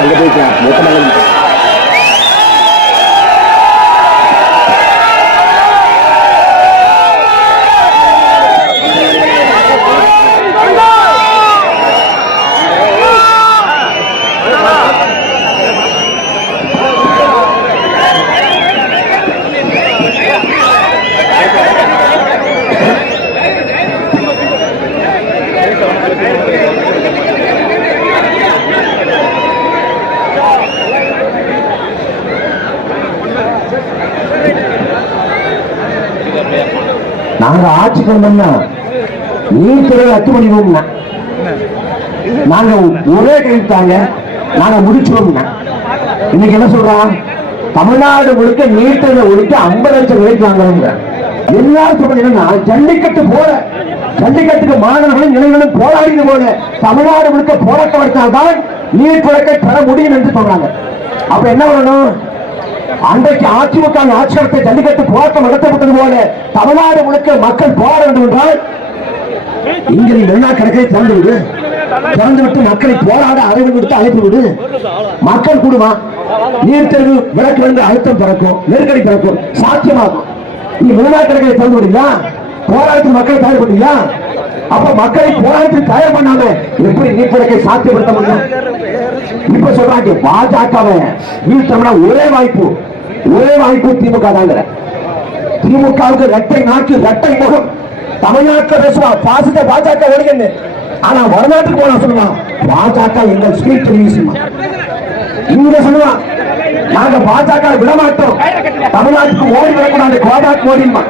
அங்கே போய் மொத்தமாக Thank you. நாங்க ஆட்சிக்கு வந்தோம்னா நீதித்துறை ரத்து பண்ணிடுவோம்னா. நாங்க ஒரே கையில் தாங்க நாங்க முடிச்சிடுவோம்னா. இன்னைக்கு என்ன சொல்றான்? தமிழ்நாடு முழுக்க நீர்த்தலை ஒழிக்க ஐம்பது லட்சம் ரேட் வாங்குறோங்க எல்லாரும் என்னன்னா ஜல்லிக்கட்டு போல ஜல்லிக்கட்டுக்கு மாணவர்களும் இளைஞர்களும் போராடின போல தமிழ்நாடு முழுக்க போராட்டம் நடத்தினால்தான் நீர் குறைக்க பெற முடியும் என்று சொல்றாங்க. அப்ப என்ன பண்ணணும்? அன்றைக்கு அதிமுக ஆட்சியத்தை ஜல்லிக்கட்டு போராட்டம் நடத்தப்பட்டது போல தமிழ்நாடு முழுக்க மக்கள் போராட வேண்டும் என்றால் இங்க நீ மெரினா கடற்கரை திறந்து விடு. திறந்து விட்டு மக்களை போராட அழைப்பு கொடுத்து அழைப்பு விடு. மக்கள் கூடுமா? நீர் தேர்வு விளக்கு வந்து அழுத்தம் பிறக்கும் நெருக்கடி பிறக்கும். சாத்தியமாகும் நீ மெரினா கடற்கரை திறந்து விடுங்களா போராட்டத்தில் மக்களை தயார் பண்ணீங்களா அப்ப மக்களை போராட்டத்துக்கு தயார் பண்ணாம எப்படி நீட் விளக்கை சாத்தியப்படுத்த முடியும்? இப்ப சொல்றாங்க பாஜகவை வீழ்த்தோம்னா ஒரே வாய்ப்பு ஒரே வாய்ப்பு திமுக தாங்கிற திமுகவுக்கு ரெட்டை நாக்கு ரெட்டை முகம். தமிழ்நாட்டில் பேசுவா பாசிட்ட பாஜக ஒழிகன்னு ஆனா வடநாட்டுக்கு போனா சொல்லுவான் பாஜக எங்கள் ஸ்பீட் தெரிவிச்சுமா இங்க சொல்லுவான் நாங்க பாஜக விட மாட்டோம் தமிழ்நாட்டுக்கு ஓடி வரக்கூடாது கோபாக் மோடிமா